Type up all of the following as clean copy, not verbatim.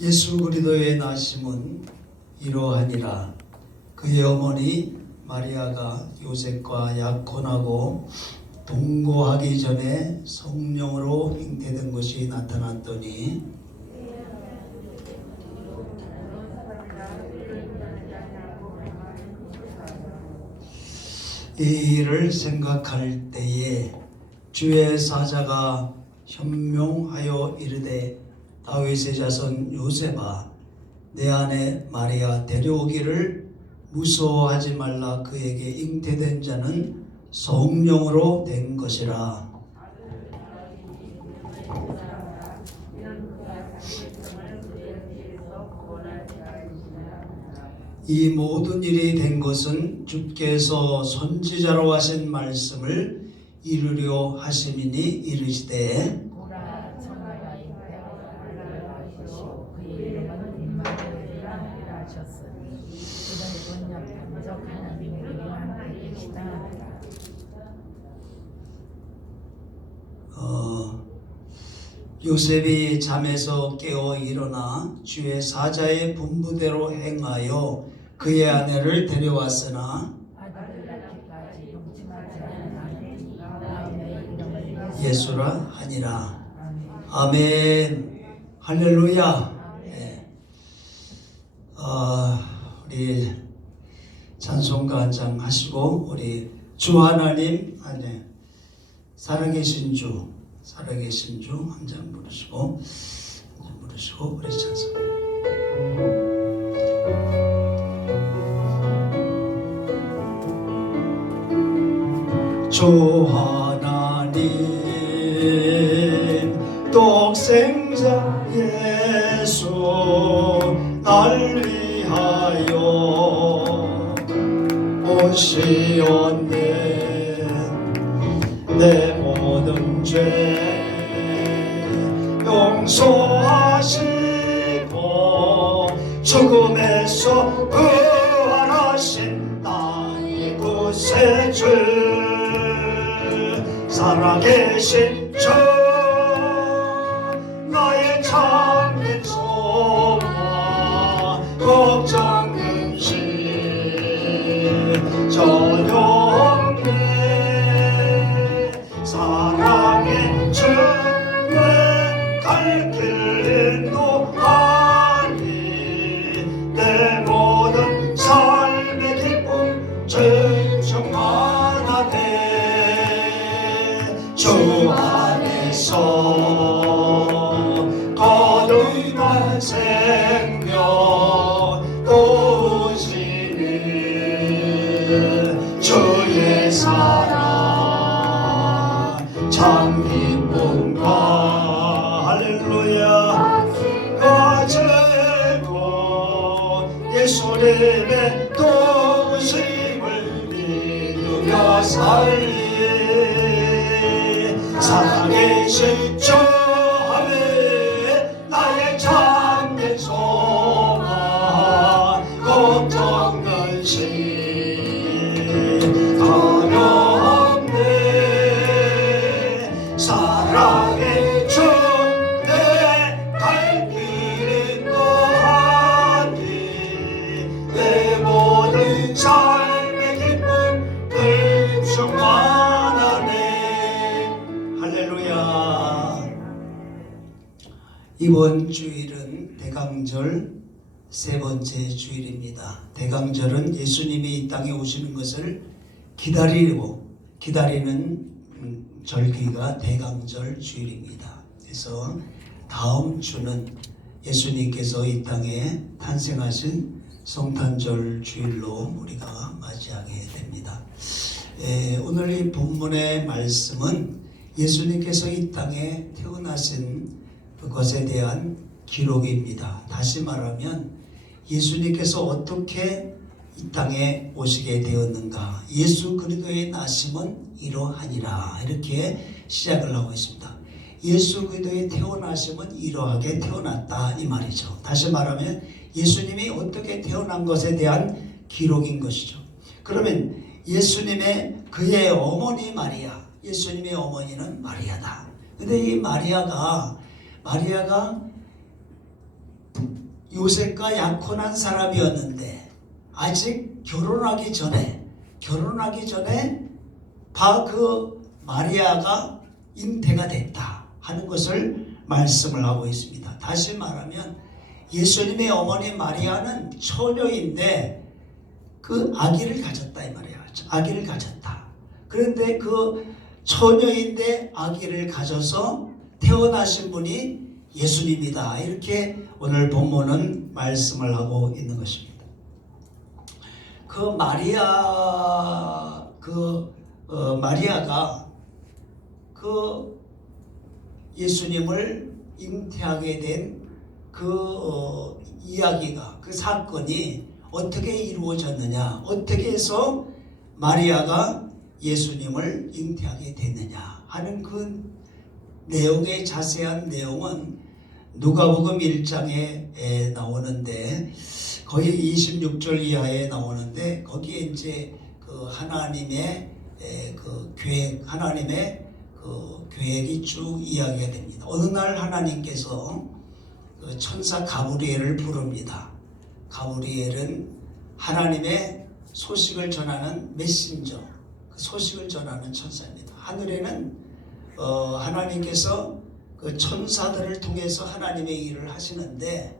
예수 그리스도의 나심은 이러하니라. 그의 어머니 마리아가 요셉과 약혼하고 동거하기 전에 성령으로 잉태된 것이 나타났더니 이 일을 생각할 때에 주의 사자가 현명하여 이르되 다윗의 자손 요셉아 내 아내 마리아 데려오기를 무서워하지 말라. 그에게 잉태된 자는 성령으로 된 것이라. 이 모든 일이 된 것은 주께서 선지자로 하신 말씀을 이루려 하심이니 이르시되 요셉이 잠에서 깨어 일어나 주의 사자의 분부대로 행하여 그의 아내를 데려왔으나 예수라 하니라. 아멘. 할렐루야. 네. 우리 찬송가 한 장 하시고 우리 주 하나님 살아계신 주 한 장 부르시고 우리 찬송. 주 하나님 독생자 예수 날 위하여 오시었네. 내 모든 죄 용서하시고 죽음에서 부활하신 나의 구세주 살아계신 주 나의 참된 소망 걱정 근심 전혀 없네. 사랑의 주의 갈 길 인도하니 내 모든 삶의 기쁨 증정만 하네. 주 안에서 거듭난 생명 오시는 주의 사랑 참 기쁨과 할렐루야 가지고 예수님의 도우심을 믿으며 살리 살아계신 주 하늘 나의 참된 소망 걱정 근심 전혀 없네. 사랑의 주 내 갈 길 인도하니 내 모든 삶의 기쁨 충만하네. 할렐루야. 이번 주일은 대강절 세 번째 주일입니다. 대강절은 예수님이 이 땅에 오시는 것을 기다리는 절기가 대강절 주일입니다. 그래서 다음 주는 예수님께서 이 땅에 탄생하신 성탄절 주일로 우리가 맞이하게 됩니다. 오늘 이 본문의 말씀은 예수님께서 이 땅에 태어나신 그것에 대한 기록입니다. 다시 말하면 예수님께서 어떻게 이 땅에 오시게 되었는가, 예수 그리스도의 나심은 이러하니라, 이렇게 시작을 하고 있습니다. 예수 그리스도의 태어나심은 이러하게 태어났다 이 말이죠. 다시 말하면 예수님이 어떻게 태어난 것에 대한 기록인 것이죠. 그러면 그의 어머니 마리아, 예수님의 어머니는 마리아다. 근데 이 마리아가 요셉과 약혼한 사람이었는데 아직 결혼하기 전에 그 마리아가 잉태가 됐다 하는 것을 말씀을 하고 있습니다. 다시 말하면 예수님의 어머니 마리아는 처녀인데 그 아기를 가졌다 이 말이야. 아기를 가졌다. 그런데 그 처녀인데 아기를 가져서 태어나신 분이 예수님이다. 이렇게 오늘 본문은 말씀을 하고 있는 것입니다. 그 마리아가 그 예수님을 잉태하게 된 그 이야기가, 그 사건이 어떻게 이루어졌느냐, 어떻게 해서 마리아가 예수님을 잉태하게 됐느냐 하는 그 내용의 자세한 내용은 누가복음 1장에 나오는데 거의 26절 이하에 나오는데 거기에 이제 그 하나님의 그 계획, 하나님의 그 계획이 쭉 이야기가 됩니다. 어느 날 하나님께서 그 천사 가브리엘을 부릅니다. 가브리엘은 하나님의 소식을 전하는 메신저, 그 소식을 전하는 천사입니다. 하늘에는 하나님께서 그 천사들을 통해서 하나님의 일을 하시는데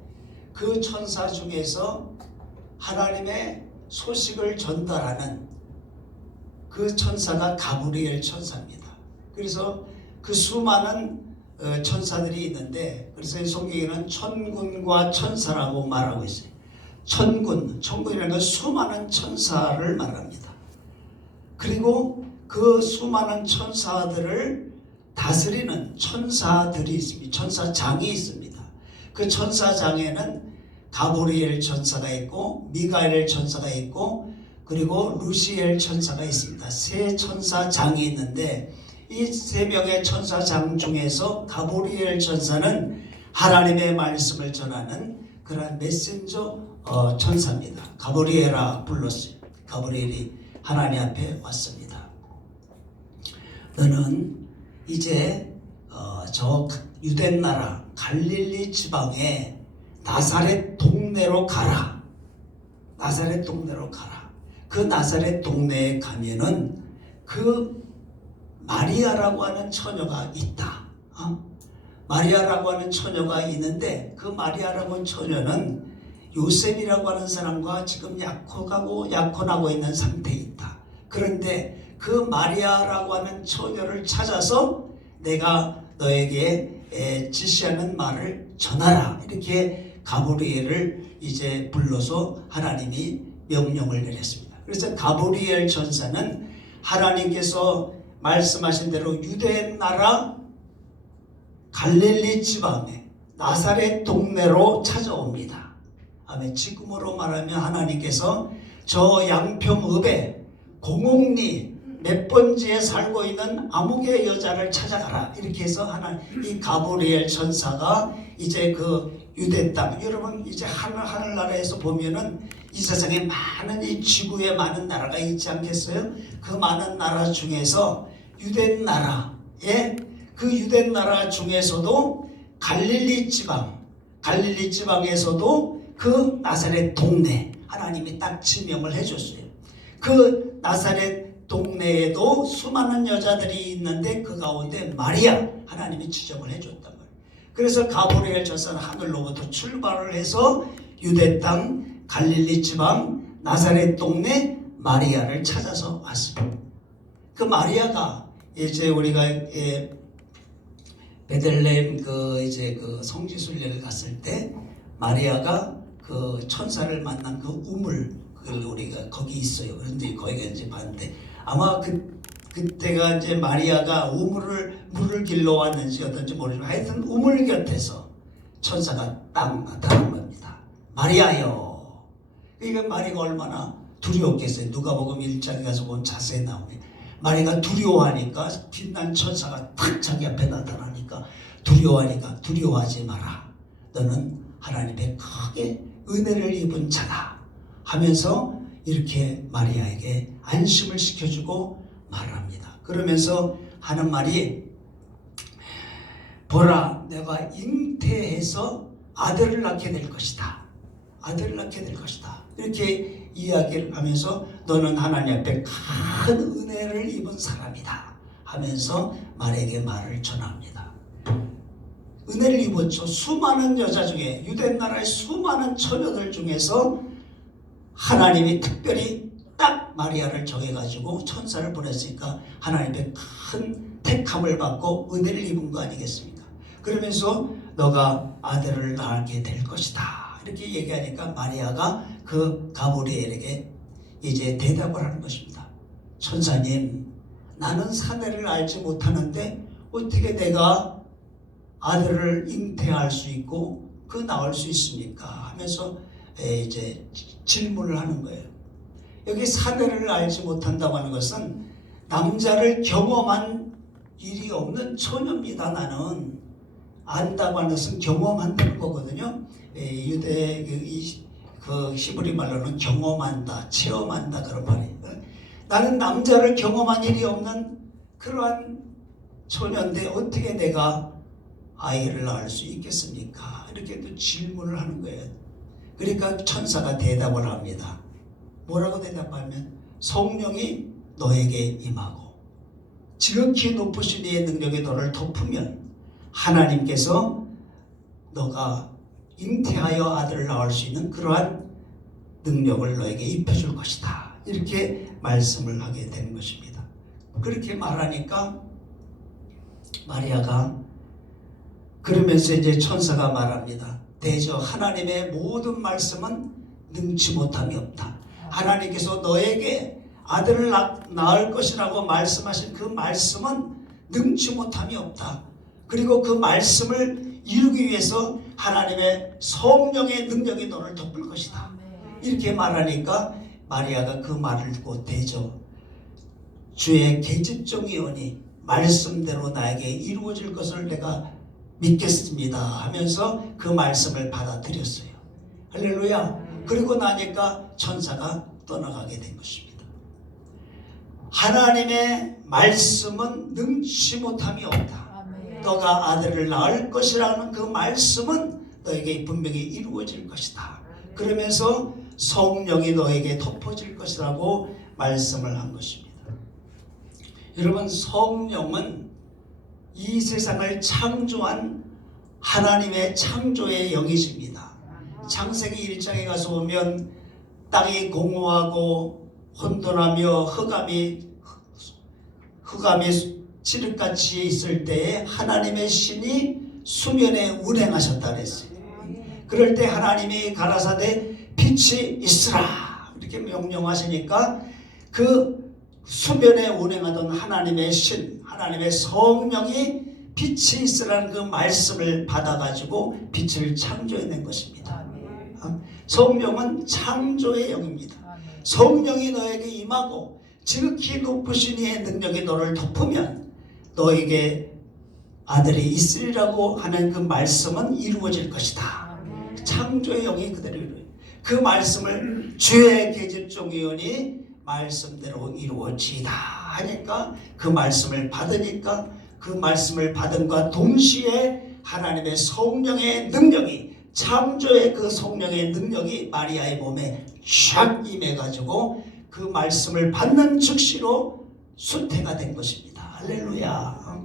그 천사 중에서 하나님의 소식을 전달하는 그 천사가 가브리엘 천사입니다. 그래서 그 수많은 천사들이 있는데 그래서 성경에는 천군과 천사라고 말하고 있어요. 천군이라는 건 수많은 천사를 말합니다. 그리고 그 수많은 천사들을 다스리는 천사들이 있습니다. 천사장이 있습니다. 그 천사장에는 가브리엘 천사가 있고 미가엘 천사가 있고 그리고 루시엘 천사가 있습니다. 세 천사장이 있는데 이 세 명의 천사장 중에서 가브리엘 천사는 하나님의 말씀을 전하는 그러한 메신저 천사입니다. 가브리엘아 불렀어요. 가브리엘이 하나님 앞에 왔습니다. 너는 이제 저 유대 나라 갈릴리 지방의 나사렛 동네로 가라. 나사렛 동네로 가라. 그 나사렛 동네에 가면은 그 마리아라고 하는 처녀가 있다. 마리아라고 하는 처녀가 있는데 그 마리아라고 하는 처녀는 요셉이라고 하는 사람과 지금 약혼하고 있는 상태에 있다. 그런데 그 마리아라고 하는 처녀를 찾아서 내가 너에게 지시하는 말을 전하라. 이렇게 가브리엘을 이제 불러서 하나님이 명령을 내렸습니다. 그래서 가브리엘 천사는 하나님께서 말씀하신 대로 유대 나라 갈릴리 지방에 나사렛 동네로 찾아옵니다. 아멘. 지금으로 말하면 하나님께서 저 양평읍에 공옥리 몇 번지에 살고 있는 아무개 여자를 찾아가라. 이렇게 해서 이 가브리엘 천사가 이제 그 유대 땅, 여러분 이제 하늘나라에서 보면은 이 세상에 많은 이 지구에 많은 나라가 있지 않겠어요? 그 많은 나라 중에서 유대 나라에 그 유대 나라 중에서도 갈릴리 지방에서도 그 나사렛 동네 하나님이 딱 지명을 해줬어요. 그 나사렛 동네에도 수많은 여자들이 있는데 그 가운데 마리아 하나님이 지정을 해줬단 말이에요. 그래서 가브리엘 천사는 하늘로부터 출발을 해서 유대 땅 갈릴리 지방 나사렛 동네 마리아를 찾아서 왔습니다. 그 마리아가 이제 우리가 베들레헴 그 성지순례를 갔을 때 마리아가 그 천사를 만난 그 우물 그걸 우리가 거기 있어요. 그런데 거기가 이제 봤는데 아마 그때가 이제 마리아가 물을 길러 왔는지 어떤지 모르지만 하여튼 우물 곁에서 천사가 딱 나타난 겁니다. 마리아요. 그러니까 마리아가 얼마나 두려웠겠어요. 누가복음 1장에 가서 보면 자세히 나오네. 마리아가 두려워하니까 빛난 천사가 탁 자기 앞에 나타나니까 두려워하니까 두려워하지 마라. 너는 하나님의 크게 은혜를 입은 자다 하면서 이렇게 마리아에게 안심을 시켜주고 말합니다. 그러면서 하는 말이 보라 내가 잉태해서 아들을 낳게 될 것이다. 아들을 낳게 될 것이다. 이렇게 이야기를 하면서 너는 하나님 앞에 큰 은혜를 입은 사람이다 하면서 마리아에게 말을 전합니다. 은혜를 입었죠. 수많은 여자 중에, 유대 나라의 수많은 처녀들 중에서 하나님이 특별히 딱 마리아를 정해가지고 천사를 보냈으니까 하나님의 큰 택함을 받고 은혜를 입은 거 아니겠습니까? 그러면서 너가 아들을 낳게 될 것이다 이렇게 얘기하니까 마리아가 그 가브리엘에게 이제 대답을 하는 것입니다. 천사님, 나는 사내를 알지 못하는데 어떻게 내가 아들을 잉태할 수 있고 그 낳을 수 있습니까? 하면서 이제 질문을 하는 거예요. 여기 사내를 알지 못한다고 하는 것은 남자를 경험한 일이 없는 처녀입니다. 나는 안다고 하는 것은 경험한다는 거거든요. 유대 그 히브리 말로는 경험한다, 체험한다 그런 말이에요. 나는 남자를 경험한 일이 없는 그러한 처녀인데 어떻게 내가 아이를 낳을 수 있겠습니까? 이렇게 또 질문을 하는 거예요. 그러니까 천사가 대답을 합니다. 뭐라고 대답하면 성령이 너에게 임하고 지극히 높으신 이의 능력이 너를 덮으면 하나님께서 너가 잉태하여 아들을 낳을 수 있는 그러한 능력을 너에게 입혀줄 것이다. 이렇게 말씀을 하게 되는 것입니다. 그렇게 말하니까 마리아가 그러면서 이제 천사가 말합니다. 대저 하나님의 모든 말씀은 능치 못함이 없다. 하나님께서 너에게 아들을 낳을 것이라고 말씀하신 그 말씀은 능치 못함이 없다. 그리고 그 말씀을 이루기 위해서 하나님의 성령의 능력이 너를 덮을 것이다. 이렇게 말하니까 마리아가 그 말을 듣고 대저 주의 계집종이오니 말씀대로 나에게 이루어질 것을 내가 믿겠습니다 하면서 그 말씀을 받아들였어요. 할렐루야. 그리고 나니까 천사가 떠나가게 된 것입니다. 하나님의 말씀은 능치 못함이 없다. 너가 아들을 낳을 것이라는 그 말씀은 너에게 분명히 이루어질 것이다. 그러면서 성령이 너에게 덮어질 것이라고 말씀을 한 것입니다. 여러분, 성령은 이 세상을 창조한 하나님의 창조의 영이십니다. 창세기 1장에 가서 보면 땅이 공허하고 혼돈하며 흑암이 칠흑같이 있을 때에 하나님의 신이 수면에 운행하셨다 그랬어요. 그럴 때 하나님이 가라사대 빛이 있으라 이렇게 명령하시니까 그 수면에 운행하던 하나님의 신, 하나님의 성령이 빛이 있으라는 그 말씀을 받아가지고 빛을 창조해낸 것입니다. 성령은 창조의 영입니다. 성령이 너에게 임하고 지극히 높으신 이의 능력이 너를 덮으면 너에게 아들이 있으리라고 하는 그 말씀은 이루어질 것이다. 창조의 영이 그대로 이루어요. 그 말씀을 주의 계집종이오니 말씀대로 이루어지다 하니까 그 말씀을 받으니까 그 말씀을 받은과 동시에 하나님의 성령의 능력이 창조의 그 성령의 능력이 마리아의 몸에 샥 임해가지고 그 말씀을 받는 즉시로 수태가 된 것입니다. 할렐루야.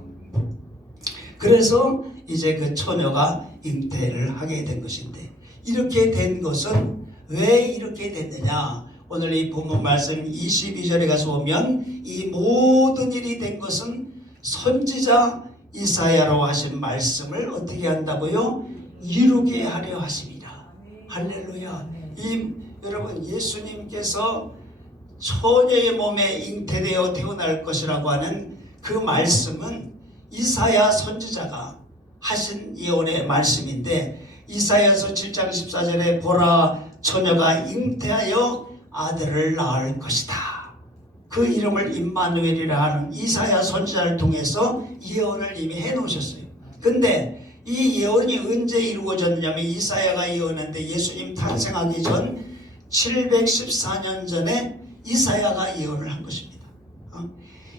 그래서 이제 그 처녀가 잉태를 하게 된 것인데 이렇게 된 것은 왜 이렇게 됐느냐? 오늘 이 본문 말씀 22절에 가서 보면 이 모든 일이 된 것은 선지자 이사야로 하신 말씀을 어떻게 한다고요? 이루게 하려 하십니다. 할렐루야. 여러분, 예수님께서 처녀의 몸에 잉태되어 태어날 것이라고 하는 그 말씀은 이사야 선지자가 하신 예언의 말씀인데 이사야서 7장 14절에 보라 처녀가 잉태하여 아들을 낳을 것이다. 그 이름을 임마누엘이라 하는 이사야 선지자를 통해서 예언을 이미 해놓으셨어요. 근데 이 예언이 언제 이루어졌냐면 이사야가 예언했는데 예수님 탄생하기 전 714년 전에 이사야가 예언을 한 것입니다.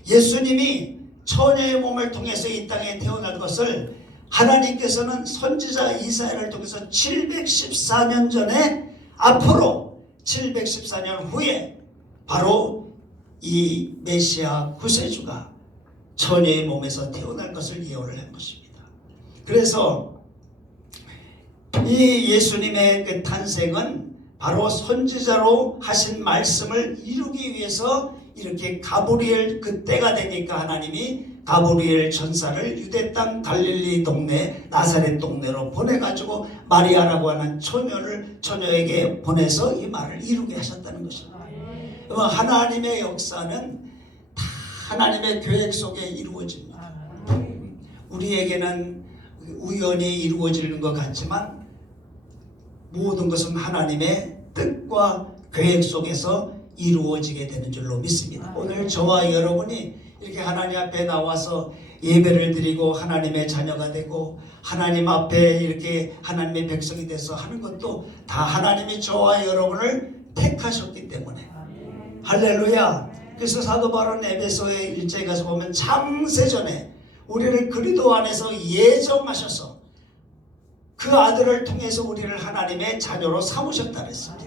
예수님이 처녀의 몸을 통해서 이 땅에 태어날 것을 하나님께서는 선지자 이사야를 통해서 714년 전에 앞으로 714년 후에 바로 이 메시아 구세주가 처녀의 몸에서 태어날 것을 예언을 한 것입니다. 그래서 이 예수님의 그 탄생은 바로 선지자로 하신 말씀을 이루기 위해서 이렇게 가브리엘, 그때가 되니까 하나님이 가브리엘 전사를 유대 땅 갈릴리 동네 나사렛 동네로 보내가지고 마리아라고 하는 처녀에게 보내서 이 말을 이루게 하셨다는 것입니다. 하나님의 역사는 다 하나님의 계획 속에 이루어집니다. 우리에게는 우연히 이루어지는 것 같지만 모든 것은 하나님의 뜻과 계획 속에서 이루어지게 되는 줄로 믿습니다. 오늘 저와 여러분이 이렇게 하나님 앞에 나와서 예배를 드리고 하나님의 자녀가 되고 하나님 앞에 이렇게 하나님의 백성이 돼서 하는 것도 다 하나님이 저와 여러분을 택하셨기 때문에. 할렐루야. 그래서 사도 바울은 에베소의 1장에 가서 보면 창세전에 우리를 그리스도 안에서 예정하셔서 그 아들을 통해서 우리를 하나님의 자녀로 삼으셨다 그랬습니다.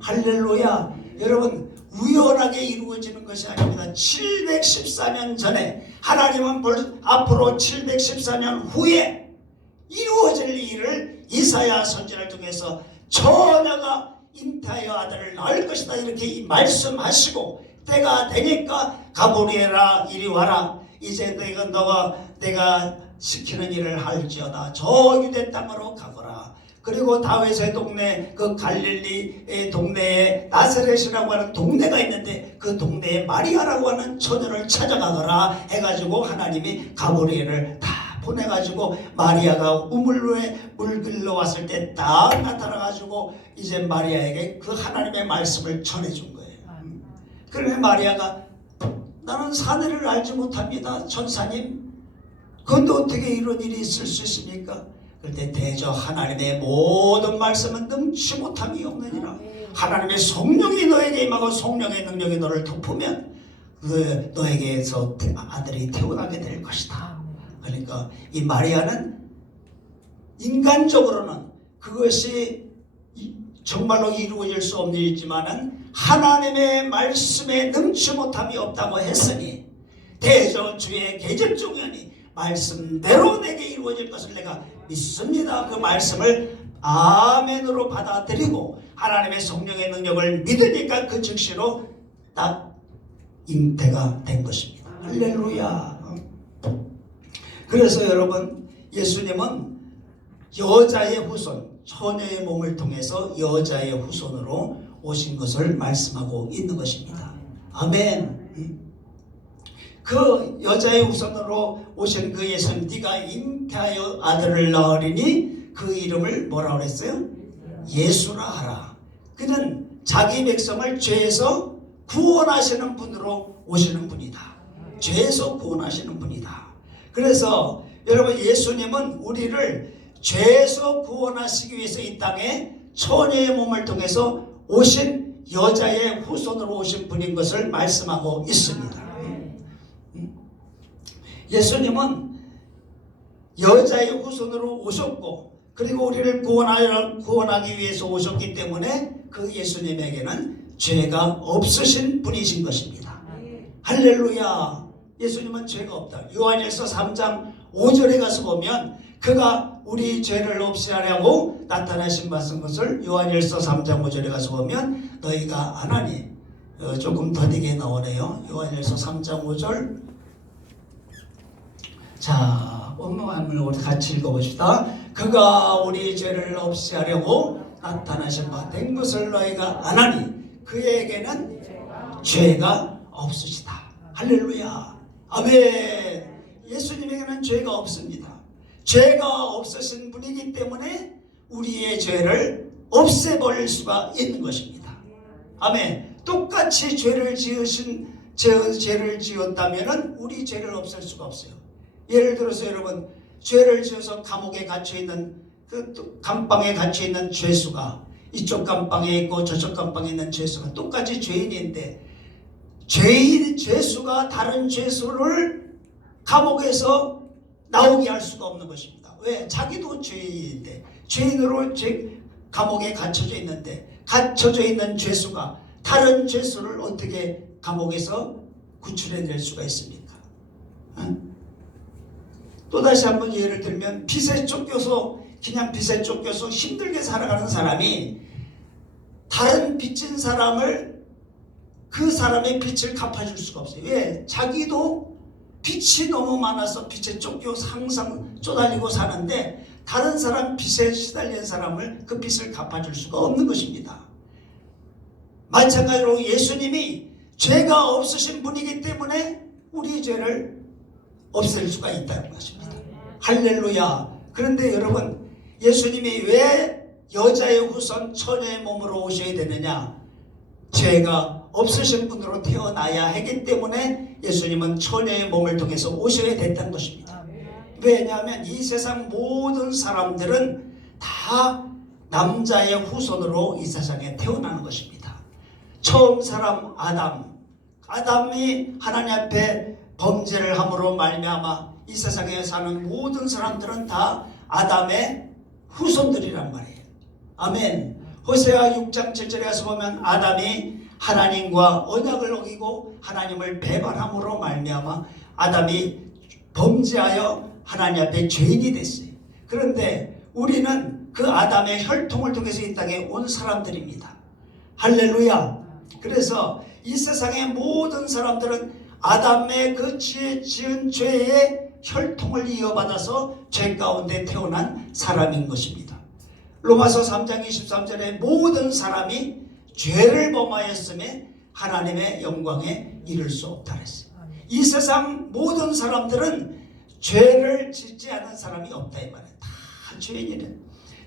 할렐루야. 여러분, 우연하게 이루어지는 것이 아닙니다. 714년 전에 하나님은 앞으로 714년 후에 이루어질 일을 이사야 선지자를 통해서 처녀가 잉태하여 아들을 낳을 것이다 이렇게 말씀하시고, 때가 되니까 가브리엘아 이리 와라, 이제 내가 시키는 일을 할지어다, 저 유대 땅으로 가거라. 그리고 다윗의 동네, 그 갈릴리의 동네에 나사렛이라고 하는 동네가 있는데 그 동네에 마리아라고 하는 처녀를 찾아가거라 해가지고 하나님이 가브리엘을 다 보내가지고 마리아가 우물에 물 길러 왔을 때 딱 나타나가지고 이제 마리아에게 그 하나님의 말씀을 전해준 거예요. 그러면 마리아가 나는 사내를 알지 못합니다. 전사님, 그런데 어떻게 이런 일이 있을 수 있습니까? 그때 대저 하나님의 모든 말씀은 능치 못함이 없느니라. 하나님의 성령이 너에게 임하고 성령의 능력이 너를 덮으면 너에게서 아들이 태어나게 될 것이다. 그러니까 이 마리아는 인간적으로는 그것이 정말로 이루어질 수 없는 일이지만은 하나님의 말씀에 능치 못함이 없다고 했으니 대저 주의 계집종연이 말씀대로 내게 이루어질 것을 내가 믿습니다. 그 말씀을 아멘으로 받아들이고 하나님의 성령의 능력을 믿으니까 그 즉시로 딱 잉태가 된 것입니다. 할렐루야. 그래서 여러분, 예수님은 여자의 후손, 처녀의 몸을 통해서 여자의 후손으로 오신 것을 말씀하고 있는 것입니다. 아멘. 그 여자의 후손으로 오신 그 예수님, 네가 잉태하여 아들을 낳으리니 그 이름을 뭐라고 그랬어요? 예수라 하라. 그는 자기 백성을 죄에서 구원하시는 분으로 오시는 분이다. 죄에서 구원하시는 분이다. 그래서 여러분, 예수님은 우리를 죄에서 구원하시기 위해서 이 땅에 처녀의 몸을 통해서 오신 여자의 후손으로 오신 분인 것을 말씀하고 있습니다. 예수님은 여자의 후손으로 오셨고, 그리고 우리를 구원하기 위해서 오셨기 때문에 그 예수님에게는 죄가 없으신 분이신 것입니다. 할렐루야. 예수님은 죄가 없다. 요한일서 3장 5절에 가서 보면 그가 우리 죄를 없이 하려고 나타나신 것을 요한일서 3장 5절에 가서 보면 너희가 안 하니, 조금 더디게 나오네요. 요한일서 3장 5절. 자, 원문을 우리 같이 읽어봅시다. 그가 우리 죄를 없이 하려고 나타나신 바 된 것을 너희가 안 하니 그에게는 죄가 없으시다. 할렐루야. 아멘. 예수님에게는 죄가 없습니다. 죄가 없으신 분이기 때문에 우리의 죄를 없애버릴 수가 있는 것입니다. 아멘. 똑같이 죄를 지었다면 우리 죄를 없앨 수가 없어요. 예를 들어서 여러분, 죄를 지어서 감옥에 갇혀있는, 그 감방에 갇혀있는 죄수가 이쪽 감방에 있고 저쪽 감방에 있는 죄수가 똑같이 죄인인데, 죄수가 다른 죄수를 감옥에서 나오게 할 수가 없는 것입니다. 왜? 자기도 죄인인데, 죄인으로 감옥에 갇혀져 있는데 갇혀져 있는 죄수가 다른 죄수를 어떻게 감옥에서 구출해낼 수가 있습니까? 또다시 한번 예를 들면 빚에 쫓겨서 그냥 빚에 쫓겨서 힘들게 살아가는 사람이 다른 빚진 사람을 그 사람의 빚을 갚아줄 수가 없어요. 왜? 자기도 빚이 너무 많아서 빚에 쫓겨서 항상 쪼달리고 사는데 다른 사람 빚에 시달린 사람을 그 빚을 갚아줄 수가 없는 것입니다. 마찬가지로 예수님이 죄가 없으신 분이기 때문에 우리 죄를 없앨 수가 있다는 것입니다. 할렐루야. 그런데 여러분, 예수님이 왜 여자의 후손 처녀의 몸으로 오셔야 되느냐? 죄가 없으신 분으로 태어나야 하기 때문에 예수님은 처녀의 몸을 통해서 오셔야 됐다는 것입니다. 왜냐하면 이 세상 모든 사람들은 다 남자의 후손으로 이 세상에 태어나는 것입니다. 처음 사람 아담이 하나님 앞에 범죄를 함으로 말미암아 이 세상에 사는 모든 사람들은 다 아담의 후손들이란 말이에요. 아멘. 호세아 6장 7절에 가서 보면 아담이 하나님과 언약을 어기고 하나님을 배반함으로 말미암아 아담이 범죄하여 하나님 앞에 죄인이 됐어요. 그런데 우리는 그 아담의 혈통을 통해서 이 땅에 온 사람들입니다. 할렐루야. 그래서 이 세상의 모든 사람들은 아담의 그 지은 죄의 혈통을 이어받아서 죄 가운데 태어난 사람인 것입니다. 로마서 3장 23절에 모든 사람이 죄를 범하였음에 하나님의 영광에 이를 수 없다 그랬어요. 이 세상 모든 사람들은 죄를 짓지 않은 사람이 없다 이 말이에요. 다 죄인이래.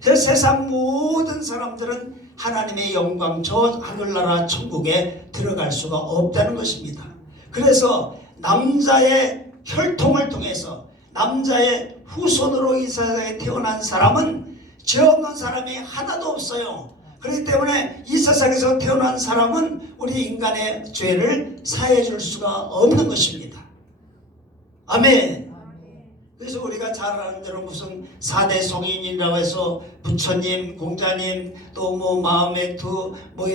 그래서 세상 모든 사람들은 하나님의 영광 저 하늘나라 천국에 들어갈 수가 없다는 것입니다. 그래서 남자의 혈통을 통해서 남자의 후손으로 이 세상에 태어난 사람은 죄 없는 사람이 하나도 없어요. 그렇기 때문에 이 세상에서 태어난 사람은 우리 인간의 죄를 사해 줄 수가 없는 것입니다. 아멘. 그래서 우리가 잘 아는 대로 무슨 4대 성인이라고 해서 부처님, 공자님, 또 뭐 마호메트,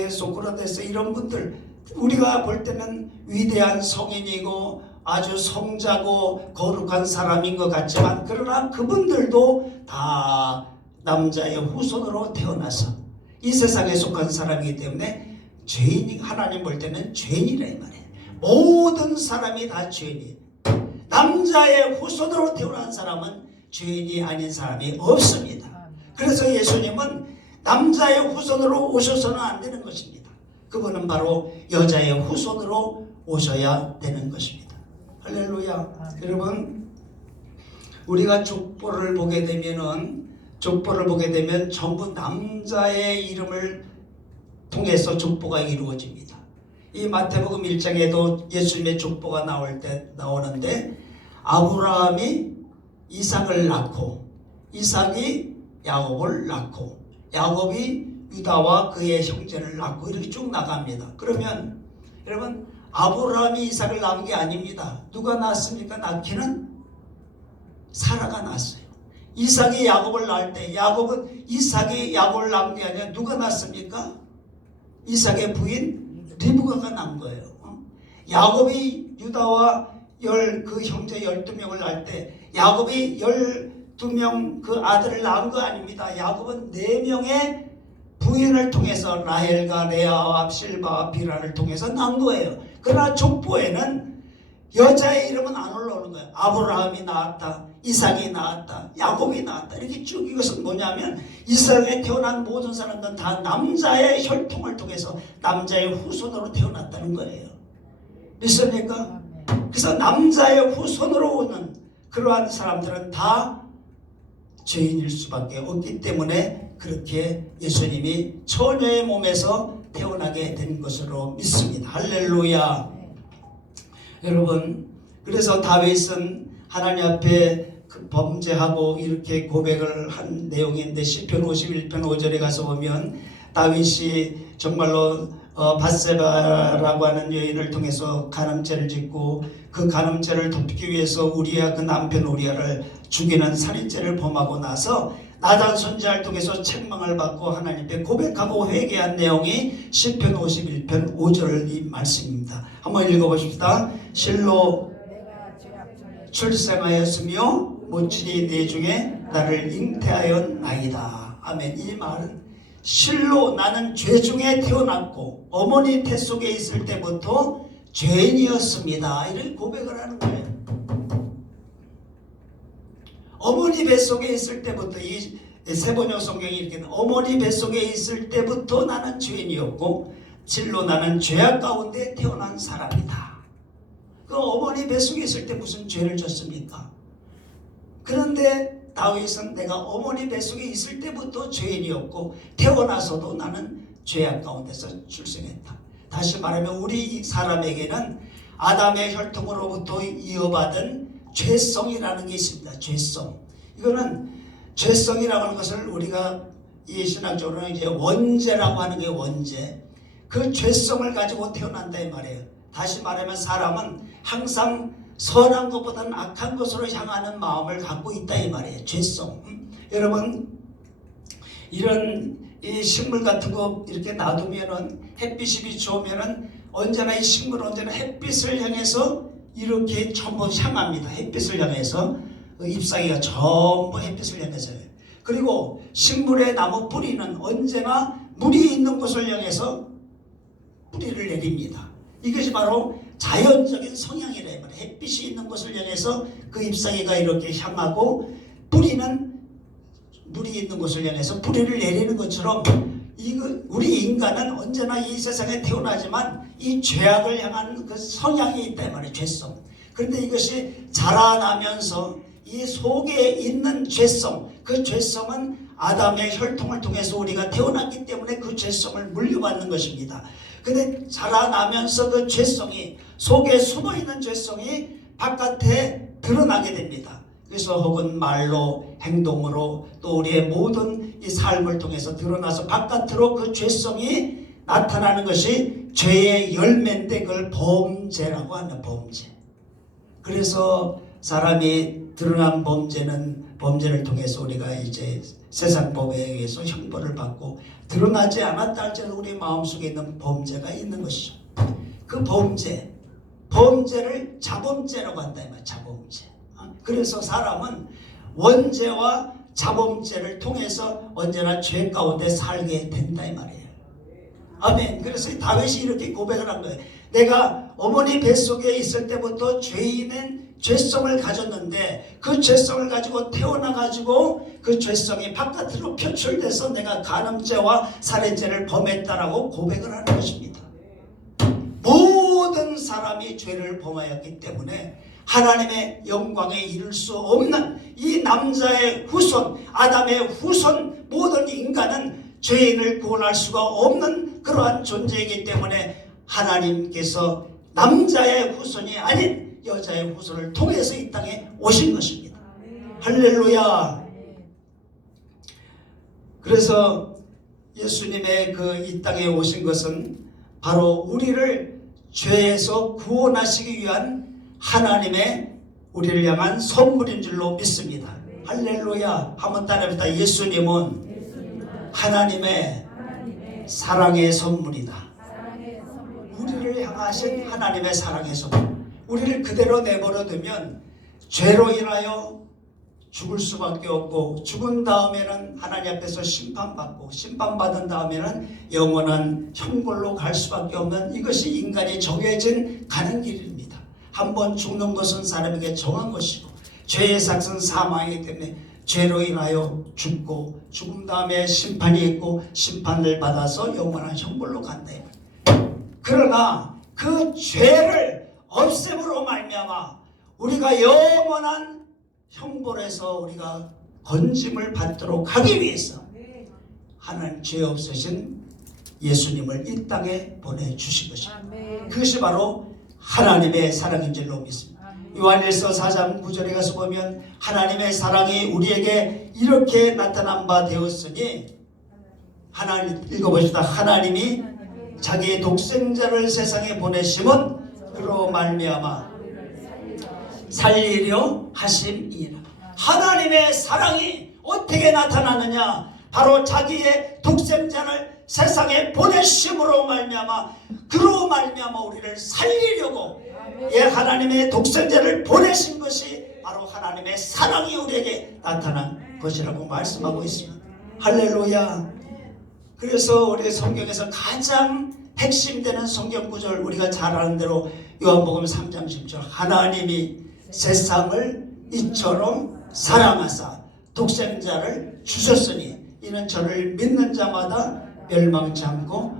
소크라테스 이런 분들 우리가 볼 때는 위대한 성인이고 아주 성자고 거룩한 사람인 것 같지만 그러나 그분들도 다 남자의 후손으로 태어나서 이 세상에 속한 사람이기 때문에 죄인이 하나님 볼 때는 죄인이라 이 말이에요. 모든 사람이 다 죄인이에요. 남자의 후손으로 태어난 사람은 죄인이 아닌 사람이 없습니다. 그래서 예수님은 남자의 후손으로 오셔서는 안 되는 것입니다. 그분은 바로 여자의 후손으로 오셔야 되는 것입니다. 할렐루야. 여러분, 우리가 족보를 보게 되면 전부 남자의 이름을 통해서 족보가 이루어집니다. 이 마태복음 1장에도 예수님의 족보가 나오는데 아브라함이 이삭을 낳고 이삭이 야곱을 낳고 야곱이 유다와 그의 형제를 낳고 이렇게 쭉 나갑니다. 그러면 여러분 아브라함이 이삭을 낳은 게 아닙니다. 누가 낳았습니까? 낳기는 사라가 낳았어요. 이삭이 야곱을 낳을 때 이삭이 야곱을 낳은 게 아니라 누가 낳습니까? 이삭의 부인 리브가가 낳은 거예요. 야곱이 유다와 그 형제 12명을 낳을 때 야곱이 12명 그 아들을 낳은 거 아닙니다. 야곱은 4명의 부인을 통해서 라헬과 레아와 실바와 비라를 통해서 낳은 거예요. 그러나 족보에는 여자의 이름은 안 올라오는 거예요. 아브라함이 낳았다, 이삭이 낳았다, 야곱이 낳았다 이렇게 쭉. 이것은 뭐냐면 이스라엘에 태어난 모든 사람들은 다 남자의 혈통을 통해서 남자의 후손으로 태어났다는 거예요. 믿습니까? 그래서 남자의 후손으로 오는 그러한 사람들은 다 죄인일 수밖에 없기 때문에 그렇게 예수님이 처녀의 몸에서 태어나게 된 것으로 믿습니다. 할렐루야. 여러분, 그래서 다윗은 하나님 앞에 범죄하고 이렇게 고백을 한 내용인데 시편 51편 5절에 가서 보면 다윗이 정말로 밧세바라고 하는 여인을 통해서 간음죄를 짓고 그 간음죄를 덮기 위해서 우리야 그 남편 우리야를 죽이는 살인죄를 범하고 나서 나단 선지자를 통해서 책망을 받고 하나님께 고백하고 회개한 내용이 시편 51편 5절 말씀입니다. 한번 읽어보십시다. 실로 출생하였으며 모친이 내 중에 나를 잉태하였나이다. 아멘. 이 말은 실로 나는 죄 중에 태어났고 어머니 태 속에 있을 때부터 죄인이었습니다. 이런 고백을 하는 거예요. 어머니 뱃속에 있을 때부터, 이 세번역 성경이 이렇게 어머니 뱃속에 있을 때부터 나는 죄인이었고 실로 나는 죄악 가운데 태어난 사람이다. 그 어머니 뱃속에 있을 때 무슨 죄를 졌습니까? 그런데 다윗은 내가 어머니 뱃속에 있을 때부터 죄인이었고 태어나서도 나는 죄악 가운데서 출생했다. 다시 말하면 우리 사람에게는 아담의 혈통으로부터 이어받은 죄성이라는 게 있습니다. 죄성. 이거는 죄성이라고 하는 것을 우리가 이 신학적으로는 이제 원죄라고 하는 게 원죄. 그 죄성을 가지고 태어난다 이 말이에요. 다시 말하면 사람은 항상 선한 것보다는 악한 것으로 향하는 마음을 갖고 있다 이 말이에요. 죄성. 여러분 이런 이 식물 같은 거 이렇게 놔두면은 햇빛이 비추오면은 언제나 이 식물은 언제나 햇빛을 향해서 이렇게 전부 향합니다. 햇빛을 향해서 잎사귀가 전부 햇빛을 향해서요. 그리고 식물의 나무 뿌리는 언제나 물이 있는 곳을 향해서 뿌리를 내립니다. 이것이 바로 자연적인 성향이라 말이에요. 햇빛이 있는 곳을 향해서 그 잎사귀가 이렇게 향하고 뿌리는 물이 있는 곳을 향해서 뿌리를 내리는 것처럼 우리 인간은 언제나 이 세상에 태어나지만 이 죄악을 향한 그 성향이 있다 말이에요. 죄성. 그런데 이것이 자라나면서 이 속에 있는 죄성, 그 죄성은 아담의 혈통을 통해서 우리가 태어났기 때문에 그 죄성을 물려받는 것입니다. 근데 자라나면서 그 죄성이 속에 숨어있는 죄성이 바깥에 드러나게 됩니다. 그래서 혹은 말로 행동으로 또 우리의 모든 이 삶을 통해서 드러나서 바깥으로 그 죄성이 나타나는 것이 죄의 열매인데 그걸 범죄라고 하는 범죄. 그래서 사람이 드러난 범죄를 통해서 우리가 이제 세상법에 의해서 형벌을 받고 드러나지 않았다 할지라도 우리 마음속에 있는 범죄가 있는 것이죠. 그 범죄를 자범죄라고 한다 이 말이야. 자범죄. 그래서 사람은 원죄와 자범죄를 통해서 언제나 죄 가운데 살게 된다 이 말이에요. 아멘. 그래서 다윗이 이렇게 고백을 한 거예요. 내가 어머니 뱃속에 있을 때부터 죄인은 죄성을 가졌는데 그 죄성을 가지고 태어나가지고 그 죄성이 바깥으로 표출돼서 내가 간음죄와 살인죄를 범했다라고 고백을 하는 것입니다. 모든 사람이 죄를 범하였기 때문에 하나님의 영광에 이를 수 없는 이 남자의 후손, 아담의 후손 모든 인간은 죄인을 구원할 수가 없는 그러한 존재이기 때문에 하나님께서 남자의 후손이 아닌 여자의 후손을 통해서 이 땅에 오신 것입니다. 할렐루야. 그래서 예수님의 그 이 땅에 오신 것은 바로 우리를 죄에서 구원하시기 위한 하나님의 우리를 향한 선물인 줄로 믿습니다. 할렐루야. 한번 따라합시다. 예수님은 하나님의 사랑의 선물이다. 우리를 향하신 하나님의 사랑의 선물. 우리를 그대로 내버려 두면 죄로 인하여 죽을 수밖에 없고 죽은 다음에는 하나님 앞에서 심판받고 심판받은 다음에는 영원한 형벌로 갈 수밖에 없는 이것이 인간이 정해진 가는 길입니다. 한번 죽는 것은 사람에게 정한 것이고 죄의 삭은 사망이기 때문에 죄로 인하여 죽고 죽은 다음에 심판이 있고 심판을 받아서 영원한 형벌로 간다. 그러나 그 죄를 없앰으로 말미암아 우리가 영원한 형벌에서 우리가 건짐을 받도록 하기 위해서 하나님 죄 없으신 예수님을 이 땅에 보내주신 것입니다. 그것이 바로 하나님의 사랑인 줄로 믿습니다. 요한일서 4장 9절에 가서 보면 하나님의 사랑이 우리에게 이렇게 나타난 바 되었으니 하나님 읽어보시다. 하나님이 자기의 독생자를 세상에 보내심은 그로 말미암아 살리려 하심이라. 하나님의 사랑이 어떻게 나타나느냐? 바로 자기의 독생자를 세상에 보내심으로 말미암아, 그로 말미암아 우리를 살리려고 하나님의 독생자를 보내신 것이 바로 하나님의 사랑이 우리에게 나타난 것이라고 말씀하고 있습니다. 할렐루야. 그래서 우리 성경에서 가장 핵심되는 성경 구절, 우리가 잘 아는 대로 요한복음 3장 10절, 하나님이 세상을 이처럼 사랑하사 독생자를 주셨으니 이는 저를 믿는 자마다 멸망치 않고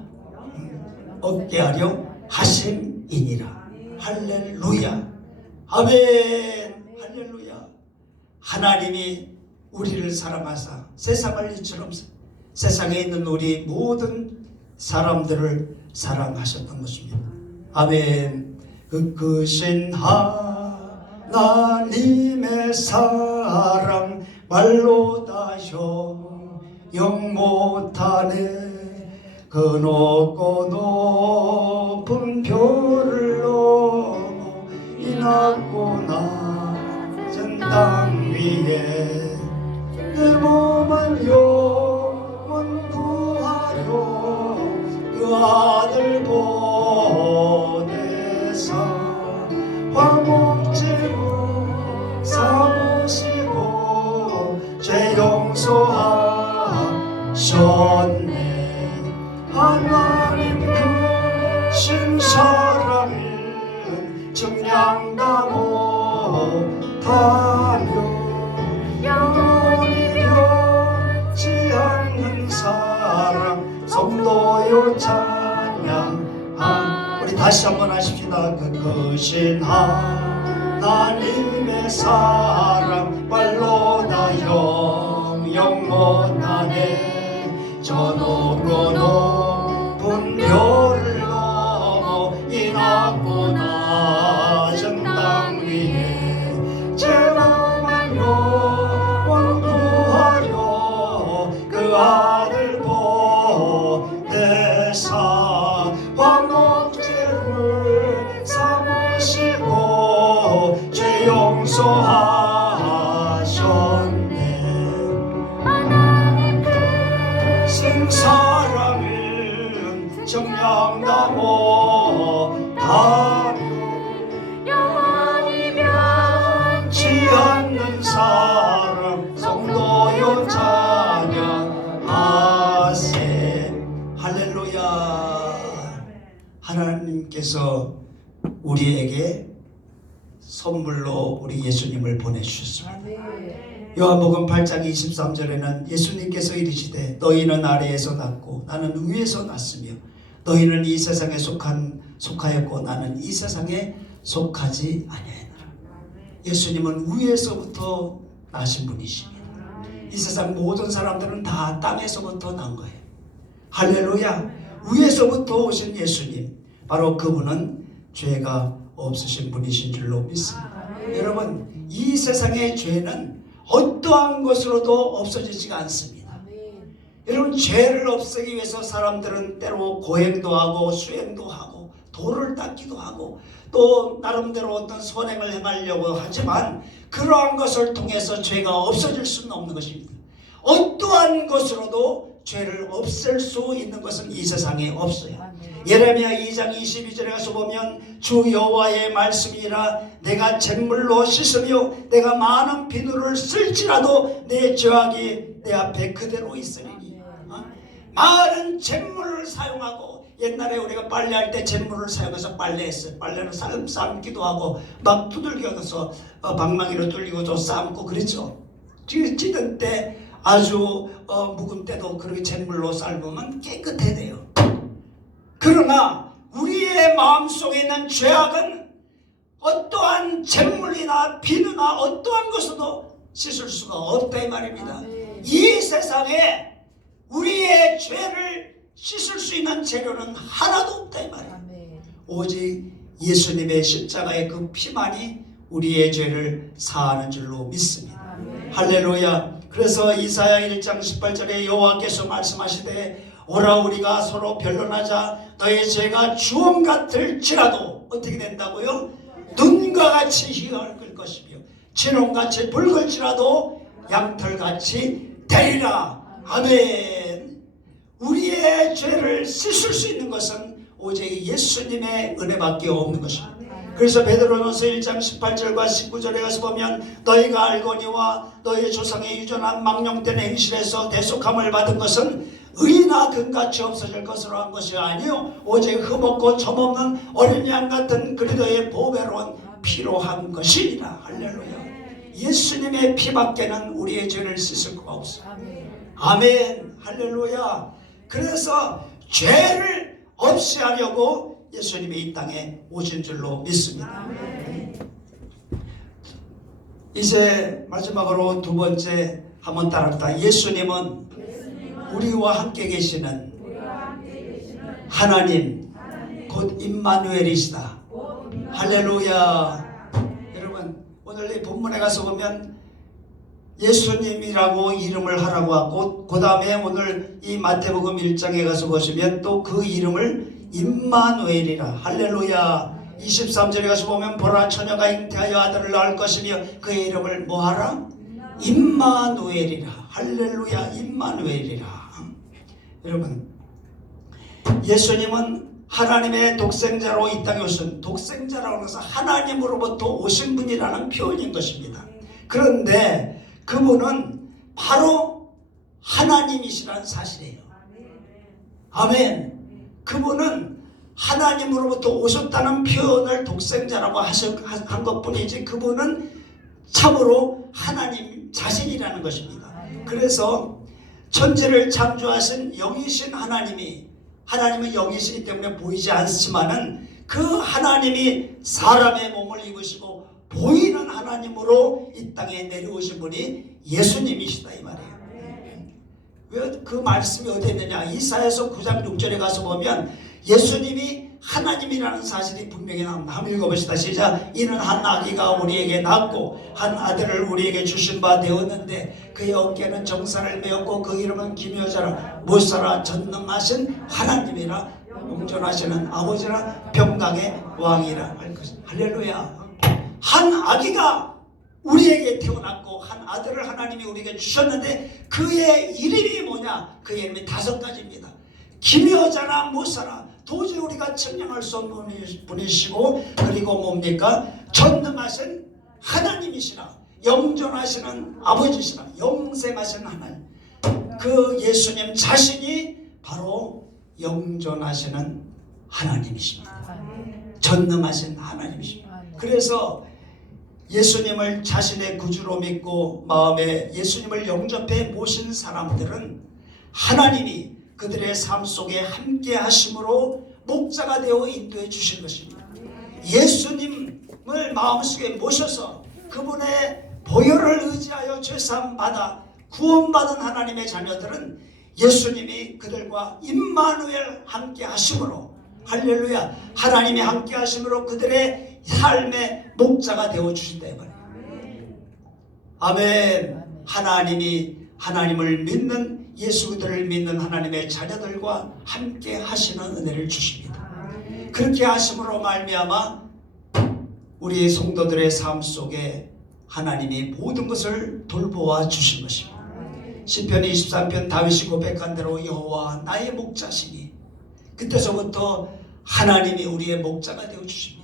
얻게 하려 하심이니라. 할렐루야. 아멘. 할렐루야. 하나님이 우리를 사랑하사 세상을 이처럼, 세상에 있는 우리 모든 사람들을 사랑하셨던 것입니다. 아멘. 그 크신 하나님의 사랑 말로 다 형용 못하네. 그 높고 높은 별을 넘어 이 낮고 낮은 땅 위에 내 몸은 영원 구하려 그 아들 보내사 화목제물 삼으시고 죄 용서하셨네. 하나님 크신 사랑을 증량다 못하며 영원히 변치 않는 사랑 성도요 찬양. 우리 다시 한번 하십시다. 그 크신 하나님의 사랑 말로 다 영영 못하네. 저 높고 높은 별을 넘어 이 낮고 낮은 땅 위에 제 마음을 영원 구하려 그 아들 보내사 화목제물 삼으시고 죄 용서하셨네. 사랑은 정량다 못하며 영원히 변치 않는 사랑 성도요 찬양하세. 할렐루야. 하나님께서 우리에게 선물로 우리 예수님을 보내주셨습니다. 요한복음 8장 23절에는 예수님께서 이르시되 너희는 아래에서 났고 나는 위에서 났으며 너희는 이 세상에 속하였고 나는 이 세상에 속하지 아니하였노라. 예수님은 위에서부터 나신 분이십니다. 이 세상 모든 사람들은 다 땅에서부터 난 거예요. 할렐루야. 위에서부터 오신 예수님, 바로 그분은 죄가 없으신 분이신 줄로 믿습니다. 여러분, 이 세상의 죄는 어떠한 것으로도 없어지지가 않습니다. 여러분, 죄를 없애기 위해서 사람들은 때로 고행도 하고 수행도 하고 돌을 닦기도 하고 또 나름대로 어떤 선행을 행하려고 하지만 그러한 것을 통해서 죄가 없어질 수는 없는 것입니다. 어떠한 것으로도 죄를 없앨 수 있는 것은 이 세상에 없어요. 예레미야 2장 22절에 가서 보면 주 여호와의 말씀이라 내가 잿물로 씻으며 내가 많은 비누를 쓸지라도 내 죄악이 내 앞에 그대로 있으리니. 많은 잿물을 사용하고, 옛날에 우리가 빨래할 때 잿물을 사용해서 빨래했어요. 빨래는 삶기도 하고 막 두들겨서 방망이로 뚫리고 또 삶고 그랬죠. 찌든 때 아주 묵은 때도 그렇게 잿물로 삶으면 깨끗해 돼요. 그러나 우리의 마음속에 있는 죄악은 어떠한 잿물이나 비누나 어떠한 것으로도 씻을 수가 없다 이 말입니다. 이 세상에 우리의 죄를 씻을 수 있는 재료는 하나도 없다 이 말이에요. 오직 예수님의 십자가의 그 피만이 우리의 죄를 사하는 줄로 믿습니다. 할렐루야. 그래서 이사야 1장 18절에 여호와께서 말씀하시되 오라 우리가 서로 변론하자. 너의 죄가 주홍 같을지라도 어떻게 된다고요? 눈과 같이 희어을 것이며 진홍같이 붉을지라도 양털같이 되리라. 아멘. 우리의 죄를 씻을 수 있는 것은 오직 예수님의 은혜밖에 없는 것입니다. 그래서 베드로전서 1장 18절과 19절에 가서 보면 너희가 알거니와 너희 조상의 유전한 망령된 행실에서 대속함을 받은 것은 의나 금같이 없어질 것으로 한 것이 아니요 오직 흠없고 점없는 어린 양 같은 그리스도의 보배로운 피로 한 것이니라. 할렐루야. 예수님의 피밖에는 우리의 죄를 씻을 수가 없어. 아멘. 할렐루야. 그래서 죄를 없이 하려고 예수님이 이 땅에 오신 줄로 믿습니다. 이제 마지막으로 두 번째 한번 따라합시다. 예수님은 우리와 함께 계시는 하나님 곧 임마누엘이시다. 할렐루야. 여러분 오늘 이 본문에 가서 보면 예수님이라고 이름을 하라고 하고 그 다음에 오늘 이 마태복음 1장에 가서 보시면 또 그 이름을 임마누엘이라. 할렐루야. 23절에 가서 보면 보라 처녀가 잉태하여 아들을 낳을 것이며 그의 이름을 뭐하라? 임마누엘이라. 할렐루야. 임마누엘이라. 여러분 예수님은 하나님의 독생자로 이 땅에 오신, 독생자라고 해서 하나님으로부터 오신 분이라는 표현인 것입니다. 그런데 그분은 바로 하나님이시라는 사실이에요. 아멘. 그분은 하나님으로부터 오셨다는 표현을 독생자라고 한 것뿐이지 그분은 참으로 하나님 자신이라는 것입니다. 그래서 천지를 창조하신 영이신 하나님은 영이시기 때문에 보이지 않지만은 그 하나님이 사람의 몸을 입으시고 보이는 하나님으로 이 땅에 내려오신 분이 예수님이시다 이 말이에요. 왜 그 말씀이 어디 있느냐? 이사야서 9장 6절에 가서 보면 예수님이 하나님이라는 사실이 분명히 나옵니다. 한번 읽어봅시다. 시작. 이는 한 아기가 우리에게 낳고 한 아들을 우리에게 주신 바 되었는데 그의 어깨는 정사를 메었고 그 이름은 기묘자라 못살아 전능하신 하나님이라 영존하시는 아버지라 평강의 왕이라 할 것입니다. 할렐루야. 한 아기가 우리에게 태어났고 한 아들을 하나님이 우리에게 주셨는데 그의 이름이 뭐냐? 그의 이름이 5가지입니다. 기묘자나 못살아 도저히 우리가 측량할 수 없는 분이시고 그리고 뭡니까? 전능하신 하나님이시라 영존하시는 아버지시라 영생하신 하나님. 그 예수님 자신이 바로 영존하시는 하나님이십니다. 전능하신 하나님이십니다. 그래서 예수님을 자신의 구주로 믿고 마음에 예수님을 영접해 모신 사람들은 하나님이 그들의 삶 속에 함께 하심으로 목자가 되어 인도해 주신 것입니다. 예수님을 마음속에 모셔서 그분의 보혈을 의지하여 죄사함 받아 구원받은 하나님의 자녀들은 예수님이 그들과 임마누엘 함께 하심으로 할렐루야 하나님이 함께 하심으로 그들의 삶의 목자가 되어 주신다 이 말이에요. 아멘. 하나님이 하나님을 믿는 예수들을 믿는 하나님의 자녀들과 함께 하시는 은혜를 주십니다. 그렇게 하심으로 말미암아 우리 성도들의 삶 속에 하나님이 모든 것을 돌보아 주신 것입니다. 시편 23편 다윗이 고백한 대로 여호와 나의 목자시니 그때서부터 하나님이 우리의 목자가 되어 주십니다.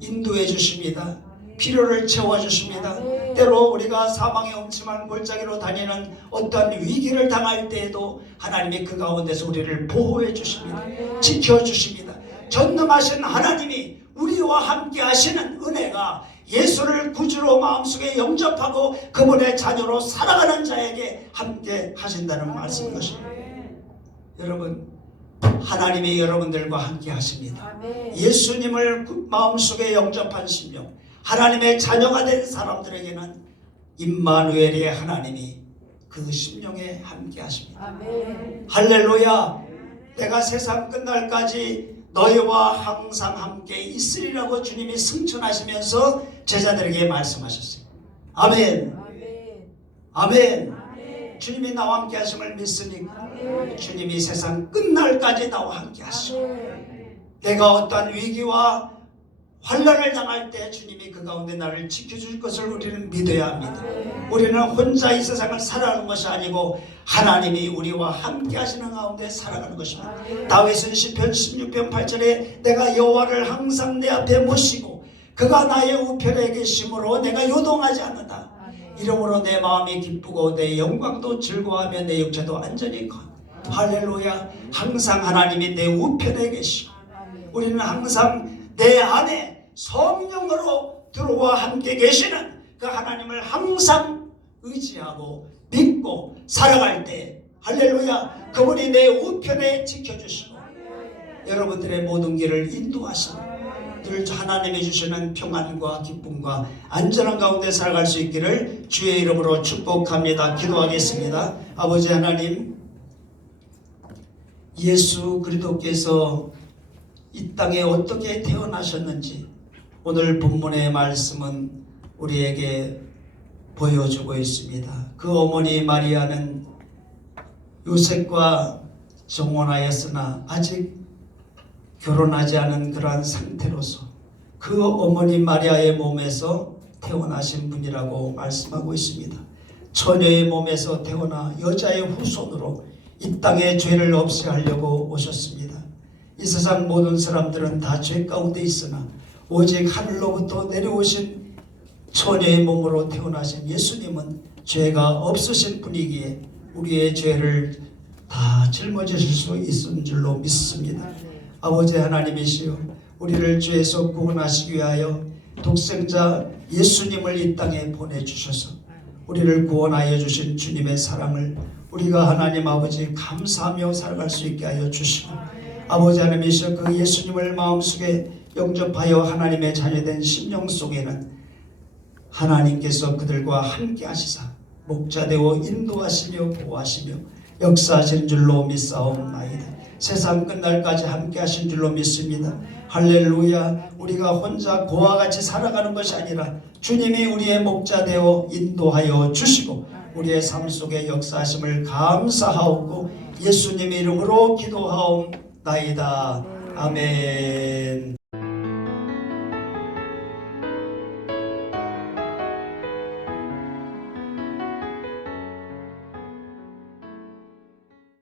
인도해 주십니다. 필요를 채워주십니다. 때로 우리가 사망의 엄침한 골짜기로 다니는 어떠한 위기를 당할 때에도 하나님이 그 가운데서 우리를 보호해 주십니다. 지켜주십니다. 전능하신 하나님이 우리와 함께 하시는 은혜가 예수를 구주로 마음속에 영접하고 그분의 자녀로 살아가는 자에게 함께 하신다는 말씀인 것입니다. 여러분 하나님이 여러분들과 함께 하십니다. 예수님을 마음속에 영접한 심령 하나님의 자녀가 된 사람들에게는 임마누엘의 하나님이 그 심령에 함께 하십니다. 할렐루야. 내가 세상 끝날까지 너희와 항상 함께 있으리라고 주님이 승천하시면서 제자들에게 말씀하셨어요. 아멘. 아멘. 주님이 나와 함께 하심을 믿습니까? 주님이 세상 끝날까지 나와 함께 하시고 내가 어떠한 위기와 환난을 당할 때 주님이 그 가운데 나를 지켜줄 것을 우리는 믿어야 합니다. 우리는 혼자 이 세상을 살아가는 것이 아니고 하나님이 우리와 함께 하시는 가운데 살아가는 것입니다. 다윗은 시편 16편 8절에 내가 여호와를 항상 내 앞에 모시고 그가 나의 우편에 계심으로 내가 요동하지 않는다. 이러므로 내 마음이 기쁘고 내 영광도 즐거워하며 내 육체도 안전히 가. 할렐루야. 항상 하나님이 내 우편에 계시고 우리는 항상 내 안에 성령으로 들어와 함께 계시는 그 하나님을 항상 의지하고 믿고 살아갈 때 할렐루야 그분이 내 우편에 지켜주시고 여러분들의 모든 길을 인도하시고 늘 하나님이 주시는 평안과 기쁨과 안전한 가운데 살아갈 수 있기를 주의 이름으로 축복합니다. 기도하겠습니다. 아버지 하나님, 예수 그리스도께서 이 땅에 어떻게 태어나셨는지 오늘 본문의 말씀은 우리에게 보여주고 있습니다. 그 어머니 마리아는 요셉과 정혼하였으나 아직 결혼하지 않은 그러한 상태로서 그 어머니 마리아의 몸에서 태어나신 분이라고 말씀하고 있습니다. 처녀의 몸에서 태어나 여자의 후손으로 이 땅에 죄를 없애하려고 오셨습니다. 이 세상 모든 사람들은 다 죄 가운데 있으나 오직 하늘로부터 내려오신 처녀의 몸으로 태어나신 예수님은 죄가 없으신 분이기에 우리의 죄를 다 짊어지실 수 있는 줄로 믿습니다. 아버지 하나님이시여 우리를 죄에서 구원하시기 위하여 독생자 예수님을 이 땅에 보내주셔서 우리를 구원하여 주신 주님의 사랑을 우리가 하나님 아버지 감사하며 살아갈 수 있게 하여 주시고 아버지 하나님이시여 그 예수님을 마음속에 영접하여 하나님의 자녀된 심령 속에는 하나님께서 그들과 함께 하시사 목자되어 인도하시며 보호하시며 역사하시는 줄로 믿사옵나이다. 세상 끝날까지 함께 하신 줄로 믿습니다. 할렐루야. 우리가 혼자 고와 같이 살아가는 것이 아니라 주님이 우리의 목자 되어 인도하여 주시고 우리의 삶 속에 역사하심을 감사하옵고 예수님의 이름으로 기도하옵나이다. 아멘.